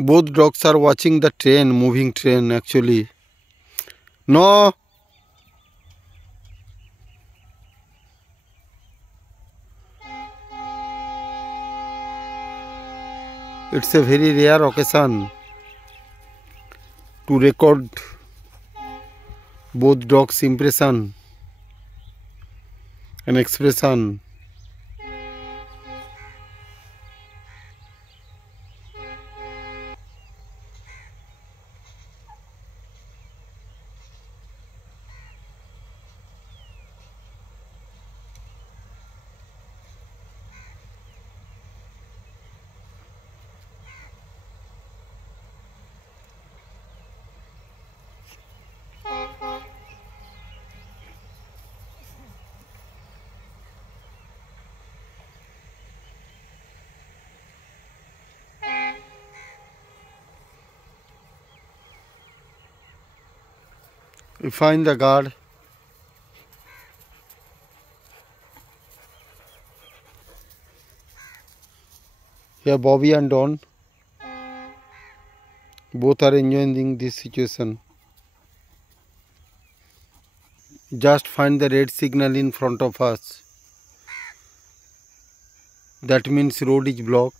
Both dogs are watching the train, moving train actually. No. It's a very rare occasion to record both dogs' impression and expression. We find the guard. Here Bobby and Don both are enjoying this situation. Just find the red signal in front of us. That means road is blocked.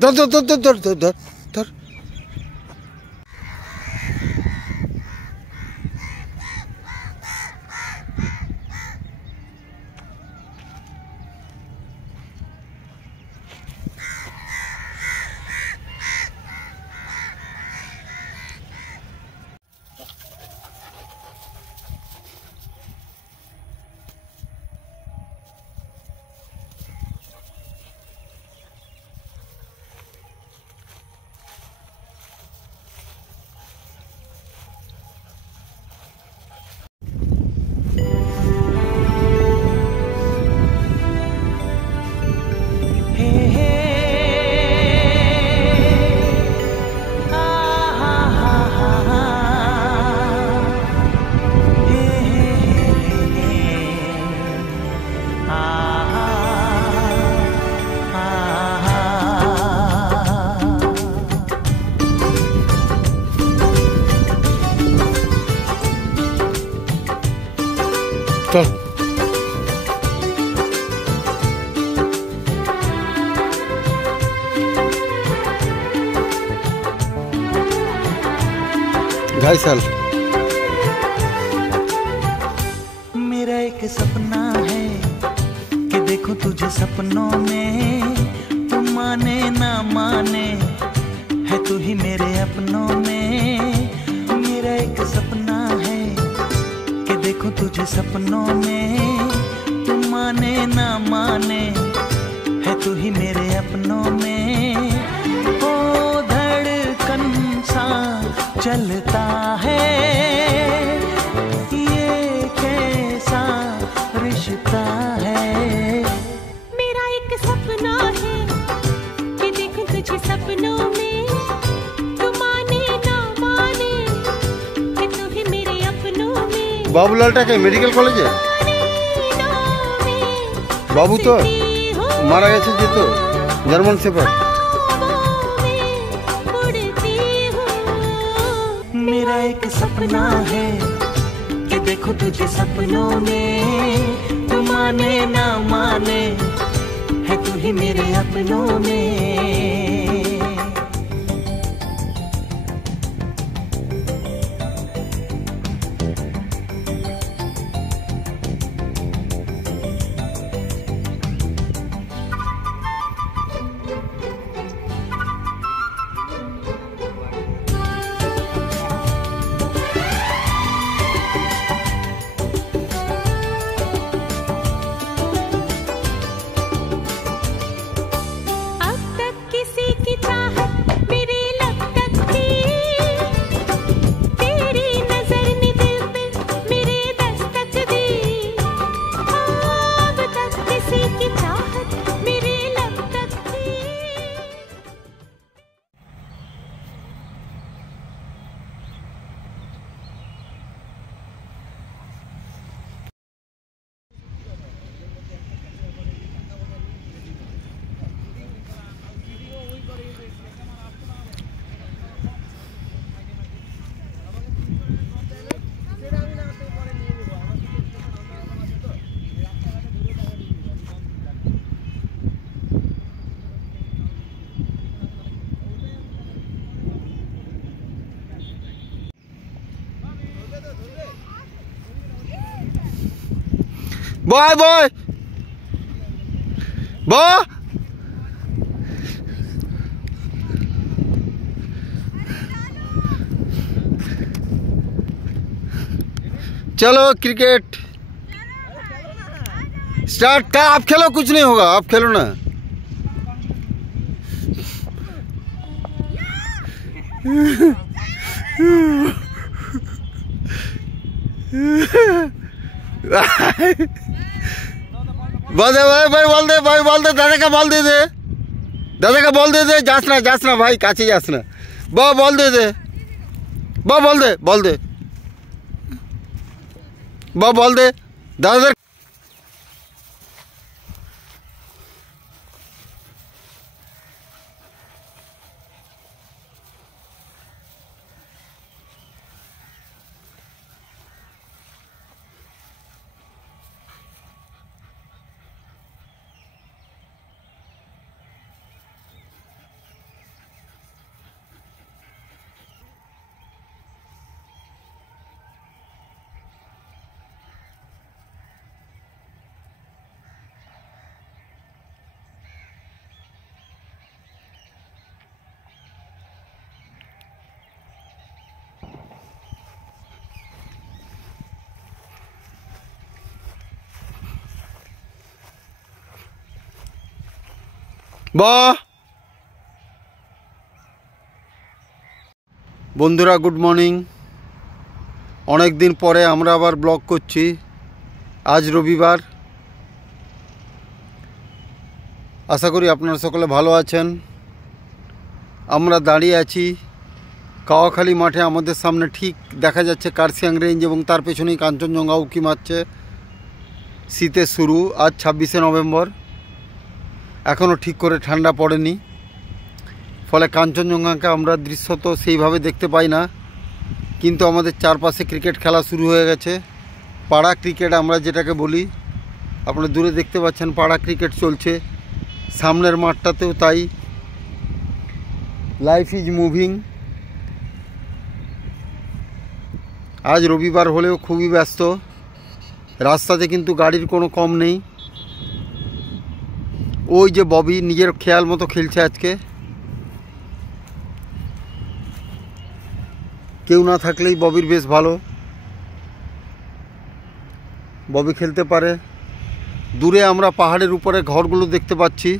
धर धर धर धर धर धर धर। चल ढाई साल। मेरा एक सपना है कि देखूं तुझे सपनों में, तू माने ना माने है तू ही मेरे अपनों में। मेरा एक सपना है कि देखूं तुझे सपनों में, तू माने ना माने है तू ही मेरे अपनों में। ओ धड़कन सा चलता है ये कैसा रिश्ता है। मेरा एक सपना है कि देखूं तुझे सपनों में, तू माने ना माने कि तू ही मेरे अपनों में। बाबूलालटा के मेडिकल कॉलेज है बाबू तो मारा गए যে তো জার্মান শেফার্ড। मेरा एक सपना है कि देखो तुझे सपनों में, तू माने ना माने है तू ही मेरे अपनों में। बॉय बॉय बॉय चलो क्रिकेट स्टार्ट का। आप खेलो, कुछ नहीं होगा, आप खेलो ना। बॉल दे भाई, बॉल दे भाई, बॉल दे, दादा का बॉल दे दे, दादा का बॉल दे दे। जासना जासना भाई, काची जासना। बॉल दे दे, बॉल दे, बॉल दे, बॉल दे दादा। বাহ বন্ধুরা, গুড মর্নিং। অনেক দিন পরে আমরা আবার ব্লগ করছি। আজ রবিবার। আশা করি আপনারা সকলে ভালো আছেন। আমরা দাঁড়িয়ে আছি কাওয়াখালী মাঠে। আমাদের সামনে ঠিক দেখা যাচ্ছে কার্শিয়াং রেঞ্জ এবং তার পেছনেই কাঞ্চনজঙ্ঘা উঁকি মারছে। শীতের শুরু, আজ 26শে নভেম্বর। এখনও ঠিক করে ঠান্ডা পড়েনি, ফলে কাঞ্চনজঙ্ঘাকে আমরা দৃশ্যত সেইভাবে দেখতে পাই না। কিন্তু আমাদের চারপাশে ক্রিকেট খেলা শুরু হয়ে গেছে। পাড়া ক্রিকেট আমরা যেটাকে বলি, আপনারা দূরে দেখতে পাচ্ছেন পাড়া ক্রিকেট চলছে। সামনের মাঠটাতেও তাই। Life is moving. আজ রবিবার হলেও খুবই ব্যস্ত। রাস্তাতে কিন্তু গাড়ির কোনো কম নেই। ওই যে ববি নিজের খেয়াল মতো খেলছে আজকে। কেউ না থাকলেই ববির বেশ ভালো, ববি খেলতে পারে। দূরে আমরা পাহাড়ের উপরে ঘরগুলো দেখতে পাচ্ছি।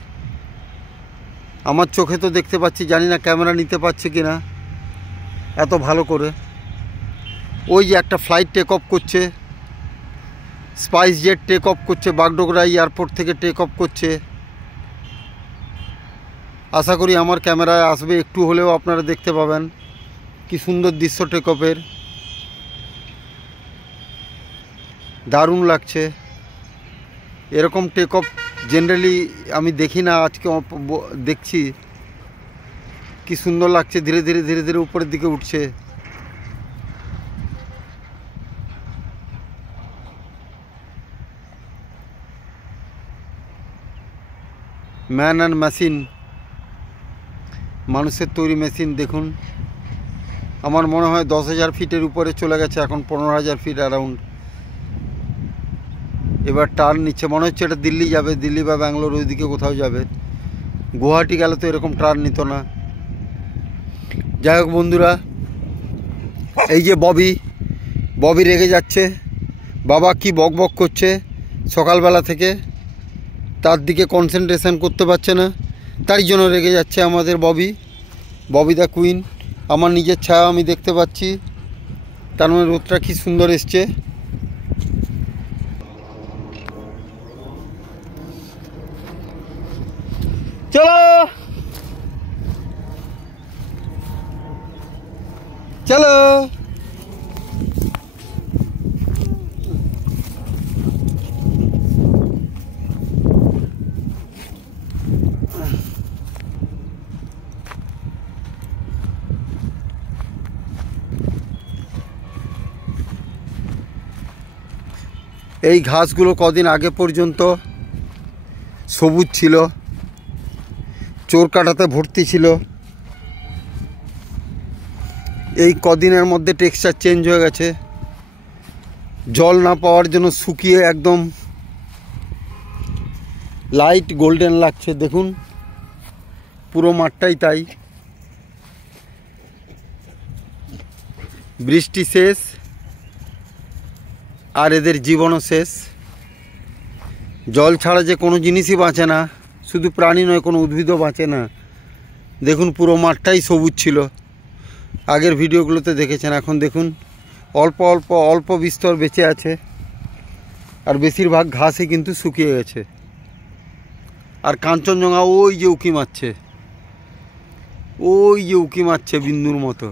আমার চোখে তো দেখতে পাচ্ছি, জানি না ক্যামেরা নিতে পারছে কিনা এত ভালো করে। ওই যে একটা ফ্লাইট টেক অফ করছে, স্পাইস জেট টেক অফ করছে, বাগডোগরা এয়ারপোর্ট থেকে টেক অফ করছে। আশা করি আমার ক্যামেরায় আসবে, একটু হলেও আপনারা দেখতে পাবেন কি সুন্দর দৃশ্য টেক অফের। দারুণ লাগছে। এরকম টেক অফ জেনারেলি আমি দেখি না, আজকে দেখছি। কি সুন্দর লাগছে, ধীরে ধীরে ধীরে ধীরে উপরের দিকে উঠছে। ম্যান অ্যান্ড মেশিন, মানুষের তৈরি মেশিন। দেখুন, আমার মনে হয় 10,000 ফিটের উপরে চলে গেছে, এখন 15,000 ফিট অ্যারাউন্ড। এবার টার্ন নিচ্ছে, মনে হচ্ছে এটা দিল্লি যাবে, দিল্লি বা ব্যাঙ্গালোর ওইদিকে কোথাও যাবে। গুয়াহাটি গেলে তো এরকম টার্ন নিত না। যাই হোক বন্ধুরা, এই যে ববি রেগে যাচ্ছে। বাবা কি বক বক করছে সকালবেলা থেকে, তার দিকে কনসেন্ট্রেশন করতে পারছে না, তারই জন্য রেগে যাচ্ছে আমাদের ববি দ্য কুইন। আমার নিজের ছায়া আমি দেখতে পাচ্ছি, তার মানে রোদটা কি সুন্দর এসছে। চলো চলো, এই ঘাসগুলো কদিন আগে পর্যন্ত সবুজ ছিল, চোর কাটাতে ভর্তি ছিল। এই কদিনের মধ্যে টেক্সচার চেঞ্জ হয়ে গেছে। জল না পাওয়ার জন্য শুকিয়ে একদম লাইট গোল্ডেন লাগছে। দেখুন পুরো মাঠটাই তাই। বৃষ্টি শেষ আর এদের জীবনও শেষ। জল ছাড়া যে কোনো জিনিসই বাঁচে না, শুধু প্রাণী নয়, কোনো উদ্ভিদও বাঁচে না। দেখুন পুরো মাঠটাই সবুজ ছিল, আগের ভিডিওগুলোতে দেখেছেন। এখন দেখুন অল্প বিস্তর বেঁচে আছে, আর বেশিরভাগ ঘাসই কিন্তু শুকিয়ে গেছে। আর কাঞ্চনজঙ্ঘা ওই যে উঁকি মারছে বিন্দুর মতো।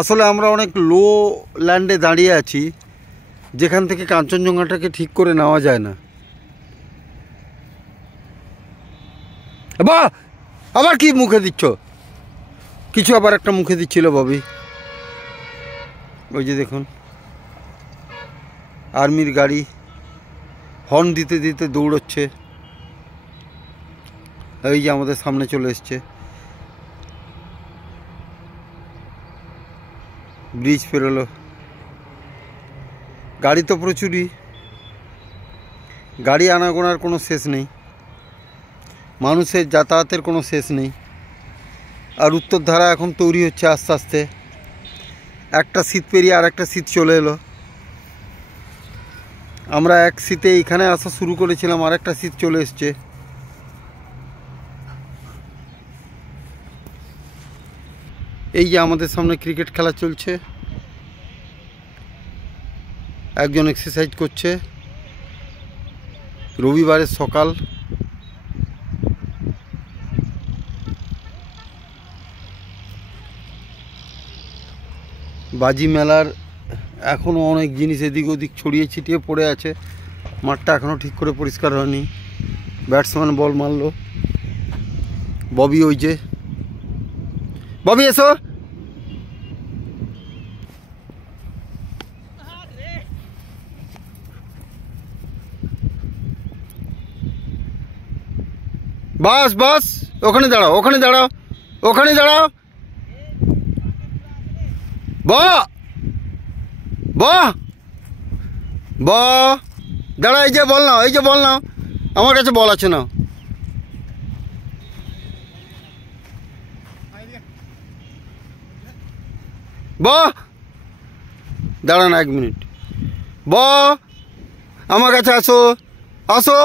আসলে আমরা অনেক লো ল্যান্ডে দাঁড়িয়ে আছি, যেখান থেকে কাঞ্চনজঙ্ঘাটাকে ঠিক করে নেওয়া যায় না। বাহ, আবার কি মুখে দিচ্ছ? কিছু আবার একটা মুখে দিচ্ছিল ববি। ওই যে দেখুন আর্মির গাড়ি হর্ন দিতে দিতে দৌড়চ্ছে। এই যে আমাদের সামনে চলে এসছে। ব্রিজ পেরোলো। গাড়ি তো প্রচুরই, গাড়ি আনাগোনার কোনো শেষ নেই, মানুষের যাতায়াতের কোনো শেষ নেই। আর উত্তরধারা এখন তৈরি হচ্ছে আস্তে আস্তে। একটা শীত পেরিয়ে আর একটা শীত চলে এলো। আমরা এক শীতে এখানে আসা শুরু করেছিলাম, আর একটা শীত চলে এসছে। এই যে আমাদের সামনে ক্রিকেট খেলা চলছে, একজন এক্সারসাইজ করছে। রবিবারের সকাল, বাজি মেলার এখনও অনেক জিনিস এদিক ওদিক ছড়িয়ে ছিটিয়ে পড়ে আছে। মাঠটা এখনও ঠিক করে পরিষ্কার হয়নি। ব্যাটসম্যান বল মারলো। ববি, ওই যে ববি এসো। বাস বাস, ওখানে দাঁড়াও, ওখানে দাঁড়াও, ওখানে দাঁড়াও। বাহ বাহ বাহ, দাঁড়া, এই যে বল নাও, এই যে বল নাও, আমার কাছে বল আছে না। বাহ, দাঁড়া না 1 মিনিট। বাহ, আমার কাছে আসো, আসো,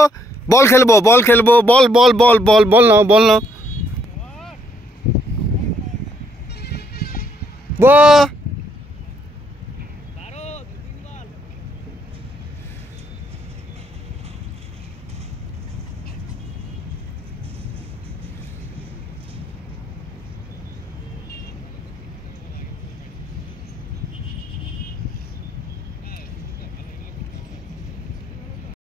বল খেলবো, বল খেলবো, বল বল বল বল বল নাও, বল নাও। বাহ।